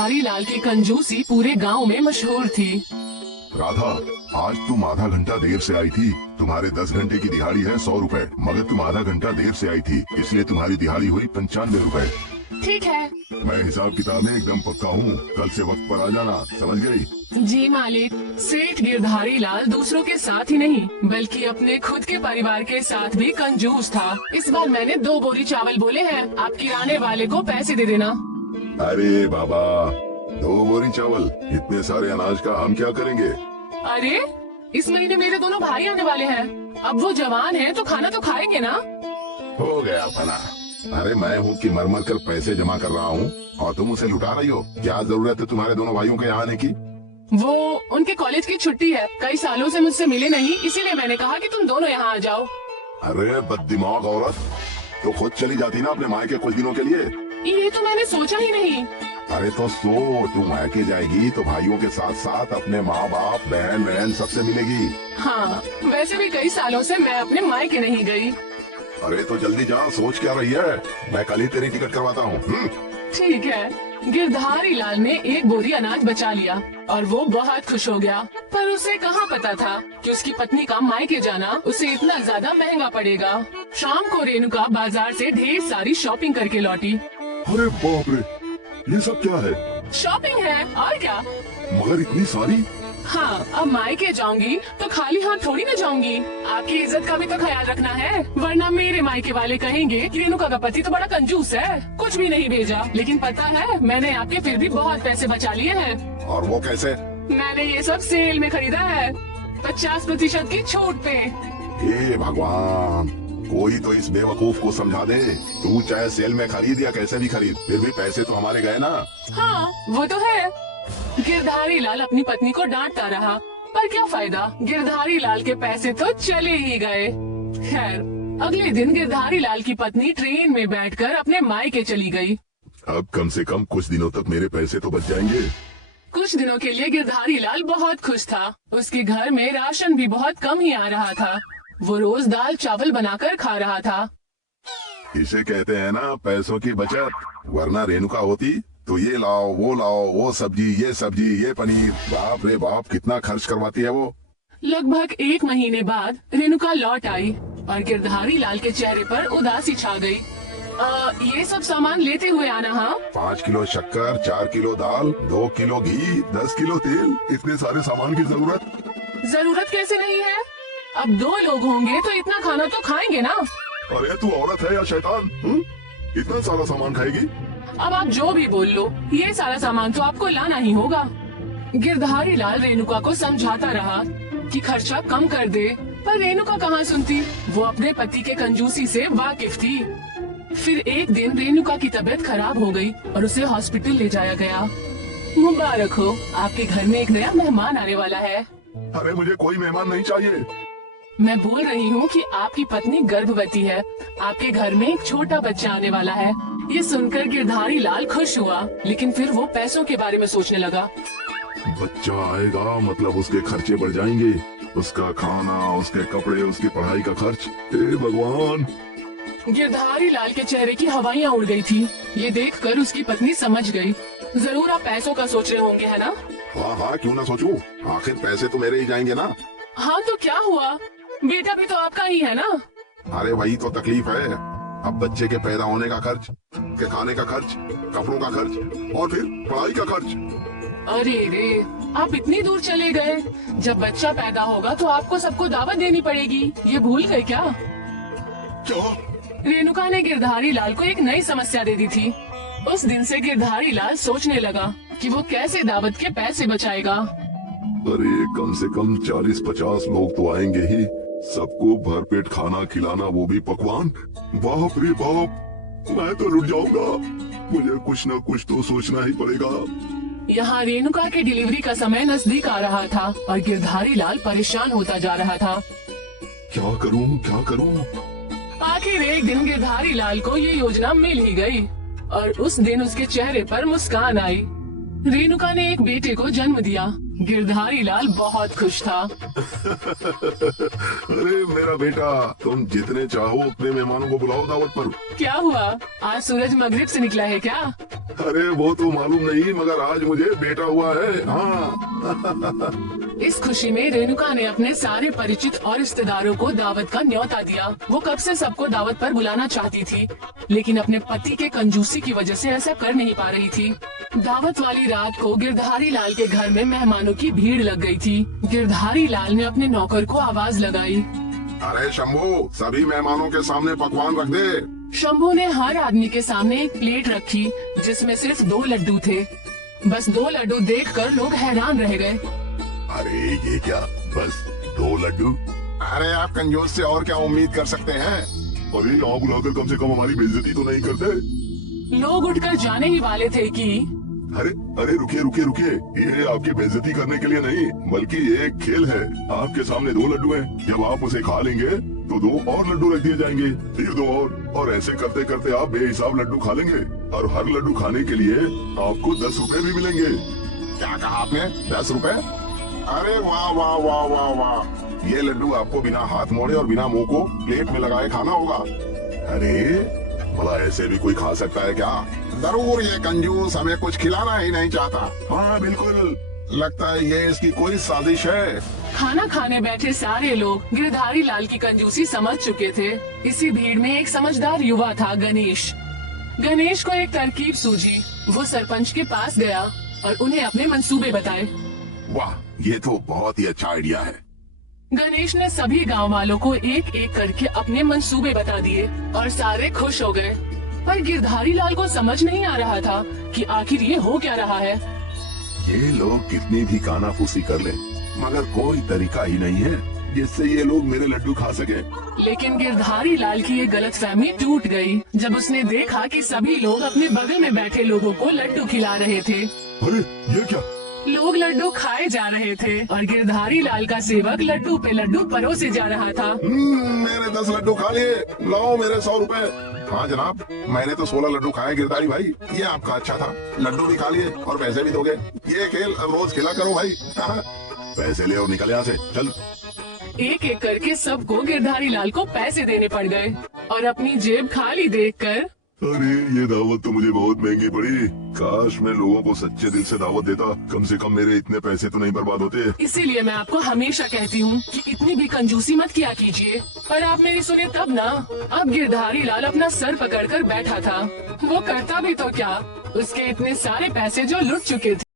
गिरधारी लाल की कंजूसी पूरे गांव में मशहूर थी। राधा, आज तुम आधा घंटा देर से आई थी। तुम्हारे 10 घंटे की दिहाड़ी है 100 रुपए, मगर तुम आधा घंटा देर से आई थी, इसलिए तुम्हारी दिहाड़ी हुई 95 रुपए। ठीक है। मैं हिसाब किताब में एकदम पक्का हूँ, कल से वक्त पर आ जाना, समझ गई? जी मालिक। सेठ गिरधारी लाल दूसरों के साथ ही नहीं बल्कि अपने खुद के परिवार के साथ भी कंजूस था। इस बार मैंने 2 बोरी चावल बोले हैं, आप किराने वाले को पैसे दे देना। अरे बाबा, 2 बोरी चावल, इतने सारे अनाज का हम क्या करेंगे? अरे, इस महीने मेरे दोनों भाई आने वाले हैं, अब वो जवान हैं तो खाना तो खाएंगे ना। हो गया फना। अरे मैं हूँ कि मर मर कर पैसे जमा कर रहा हूँ और तुम उसे लुटा रही हो। क्या जरूरत है तुम्हारे दोनों भाइयों के यहाँ आने की? वो उनके कॉलेज की छुट्टी है, कई सालों से मुझसे मिले नहीं, इसीलिए मैंने कहा कि तुम दोनों यहाँ आ जाओ। अरे बददिमाग औरत, तो खुद चली जाती ना अपने मायके कुछ दिनों के लिए। ये तो मैंने सोचा ही नहीं। अरे तो तू मायके जाएगी तो भाइयों के साथ साथ अपने माँ बाप बहन बहन सबसे मिलेगी। हाँ, वैसे भी कई सालों से मैं अपने मायके नहीं गई। अरे तो जल्दी जा, सोच क्या रही है? मैं कल ही तेरी टिकट करवाता हूँ। ठीक है। गिरधारी लाल ने 1 बोरी अनाज बचा लिया और वो बहुत खुश हो गया, पर उसे कहाँ पता था कि उसकी पत्नी का मायके जाना उसे इतना ज्यादा महंगा पड़ेगा। शाम को रेणुका बाजार से ढेर सारी शॉपिंग करके लौटी। अरे बाप रे, ये सब क्या है? शॉपिंग है और क्या, मगर इतनी सारी? हाँ, अब मायके जाऊंगी तो खाली हाथ थोड़ी न जाऊंगी। आपकी इज्जत का भी तो ख्याल रखना है, वरना मेरे मायके वाले कहेंगे कि रेणुका का पति तो बड़ा कंजूस है, कुछ भी नहीं भेजा। लेकिन पता है, मैंने आपके फिर भी बहुत पैसे बचा लिए हैं। और वो कैसे? मैंने ये सब सेल में खरीदा है, 50% की छूट पे। हे भगवान, कोई तो इस बेवकूफ को समझा दे। तू चाहे सेल में खरीद या कैसे भी खरीद, फिर भी पैसे तो हमारे गए ना। हाँ, वो तो है। गिरधारी लाल अपनी पत्नी को डांटता रहा, पर क्या फायदा, गिरधारी लाल के पैसे तो चले ही गए। खैर, अगले दिन गिरधारी लाल की पत्नी ट्रेन में बैठकर अपने मायके चली गई। अब कम से कम कुछ दिनों तक मेरे पैसे तो बच जाएंगे। कुछ दिनों के लिए गिरधारी लाल बहुत खुश था। उसके घर में राशन भी बहुत कम ही आ रहा था। वो रोज दाल चावल बनाकर खा रहा था। इसे कहते हैं ना पैसों की बचत, वरना रेणुका होती तो ये लाओ, वो सब्जी, ये सब्जी, ये पनीर, बाप रे बाप कितना खर्च करवाती है वो। लगभग 1 महीने बाद रेणुका लौट आई और गिरधारी लाल के चेहरे पर उदासी छा गई। ये सब सामान लेते हुए आना। हाँ, 5 किलो शक्कर, 4 किलो दाल, 2 किलो घी, 10 किलो तेल, इतने सारे सामान की जरूरत कैसे नहीं है? अब 2 लोग होंगे तो इतना खाना तो खाएंगे ना। अरे तू औरत है या शैतान? इतना सारा सामान खाएगी? अब आप जो भी बोल लो, ये सारा सामान तो आपको लाना ही होगा। गिरधारी लाल रेणुका को समझाता रहा कि खर्चा कम कर दे, पर रेणुका कहाँ सुनती। वो अपने पति के कंजूसी से वाकिफ थी। फिर एक दिन रेणुका की तबीयत खराब हो गई और उसे हॉस्पिटल ले जाया गया। मुबारक हो, आपके घर में एक नया मेहमान आने वाला है। अरे मुझे कोई मेहमान नहीं चाहिए। मैं बोल रही हूँ कि आपकी पत्नी गर्भवती है, आपके घर में एक छोटा बच्चा आने वाला है। ये सुनकर गिरधारी लाल खुश हुआ, लेकिन फिर वो पैसों के बारे में सोचने लगा। बच्चा आएगा मतलब उसके खर्चे बढ़ जाएंगे, उसका खाना, उसके कपड़े, उसकी पढ़ाई का खर्च। हे भगवान। गिरधारी लाल के चेहरे की हवाइयाँ उड़ गई थी। ये देखकर उसकी पत्नी समझ गई, जरूर आप पैसों का सोच रहे होंगे, है ना? हाँ हाँ, क्यों ना सोचूं, आखिर पैसे तो मेरे ही जाएंगे ना। हाँ तो क्या हुआ, बेटा भी तो आपका ही है ना। अरे वही तो तकलीफ है, अब बच्चे के पैदा होने का खर्च, के खाने का खर्च, कपड़ों का खर्च और फिर पढ़ाई का खर्च। अरे रे, आप इतनी दूर चले गए। जब बच्चा पैदा होगा तो आपको सबको दावत देनी पड़ेगी, ये भूल गए क्या? क्या? रेणुका ने गिरधारी लाल को एक नई समस्या दे दी थी। उस दिन से गिरधारी लाल सोचने लगा कि वो कैसे दावत के पैसे बचाएगा। अरे कम से कम 40-50 लोग तो आएंगे ही, सबको भरपेट खाना खिलाना, वो भी पकवान। बाप रे बाप, मैं तो लुट जाऊंगा। मुझे कुछ न कुछ तो सोचना ही पड़ेगा। यहाँ रेणुका के डिलीवरी का समय नजदीक आ रहा था और गिरधारी लाल परेशान होता जा रहा था। क्या करूं, क्या करूं? आखिर एक दिन गिरधारी लाल को ये योजना मिल ही गई और उस दिन उसके चेहरे पर मुस्कान आई। रेणुका ने एक बेटे को जन्म दिया। गिरधारी लाल बहुत खुश था। अरे मेरा बेटा, तुम जितने चाहो उतने मेहमानों को बुलाओ दावत पर। क्या हुआ, आज सूरज मगरिब से निकला है क्या? अरे वो तो मालूम नहीं, मगर आज मुझे बेटा हुआ है। हाँ। इस खुशी में रेणुका ने अपने सारे परिचित और रिश्तेदारों को दावत का न्योता दिया। वो कब से सबको दावत पर बुलाना चाहती थी, लेकिन अपने पति के कंजूसी की वजह से ऐसा कर नहीं पा रही थी। दावत वाली रात को गिरधारी लाल के घर में मेहमानों की भीड़ लग गई थी। गिरधारी लाल ने अपने नौकर को आवाज लगाई, अरे शंभू, सभी मेहमानों के सामने पकवान रख दे। शंभू ने हर आदमी के सामने एक प्लेट रखी जिसमें सिर्फ 2 लड्डू थे। बस 2 लड्डू देखकर लोग हैरान रह गए। अरे ये क्या, बस 2 लड्डू? अरे आप कंजूस से और क्या उम्मीद कर सकते हैं? अरे यहाँ बुलाकर कम से कम हमारी बेइज्जती तो नहीं करते। लोग उठकर जाने ही वाले थे कि अरे अरे रुकिए रुकिए रुकिए, ये आपकी बेइज्जती करने के लिए नहीं, बल्कि ये एक खेल है। आपके सामने 2 लड्डू हैं, जब आप उसे खा लेंगे तो 2 और लड्डू रख दिए जाएंगे, फिर 2 और ऐसे करते करते आप बेहिसाब लड्डू खा लेंगे और हर लड्डू खाने के लिए आपको 10 रुपए भी मिलेंगे। क्या कहा आपने, 10 रुपए? अरे वाह वाह वाह वाह वाह, ये लड्डू आपको बिना हाथ मोड़े और बिना मुंह को प्लेट में लगाए खाना होगा। अरे भला ऐसे भी कोई खा सकता है क्या? जरूर ये कंजूस हमें कुछ खिलाना ही नहीं चाहता। हाँ बिल्कुल, लगता है ये इसकी कोई साजिश है। खाना खाने बैठे सारे लोग गिरधारी लाल की कंजूसी समझ चुके थे। इसी भीड़ में एक समझदार युवा था, गणेश। गणेश को एक तरकीब सूझी। वो सरपंच के पास गया और उन्हें अपने मंसूबे बताए। वाह, ये तो बहुत ही अच्छा आइडिया है। गणेश ने सभी गांव वालों को एक एक करके अपने मंसूबे बता दिए और सारे खुश हो गए। पर गिरधारी लाल को समझ नहीं आ रहा था कि आखिर ये हो क्या रहा है। ये लोग कितनी भी कानाफूसी कर ले, मगर कोई तरीका ही नहीं है जिससे ये लोग मेरे लड्डू खा सके। लेकिन गिरधारी लाल की ये गलतफहमी टूट गई जब उसने देखा कि सभी लोग अपने बगल में बैठे लोगों को लड्डू खिला रहे थे। अरे ये क्या? लोग लड्डू खाए जा रहे थे और गिरधारी लाल का सेवक लड्डू पे लड्डू परोसे जा रहा था। मेरे 10 लड्डू खा लिए, लाओ मेरे 100 रुपए। हाँ जनाब, मैंने तो 16 लड्डू खाए गिरधारी भाई, ये आपका अच्छा था। लड्डू भी खा लिए और पैसे भी दोगे। ये खेल रोज खेला करो भाई। पैसे ले और निकल यहाँ से, चल। एक एक करके सबको गिरधारी लाल को पैसे देने पड़ गए और अपनी जेब खाली देखकर अरे ये दावत तो मुझे बहुत महंगी पड़ी। काश मैं लोगों को सच्चे दिल से दावत देता, कम से कम मेरे इतने पैसे तो नहीं बर्बाद होते। इसीलिए मैं आपको हमेशा कहती हूँ कि इतनी भी कंजूसी मत किया कीजिए। पर आप मेरी सुने तब ना। अब गिरधारी लाल अपना सर पकड़कर बैठा था। वो करता भी तो क्या, उसके इतने सारे पैसे जो लुट चुके थे।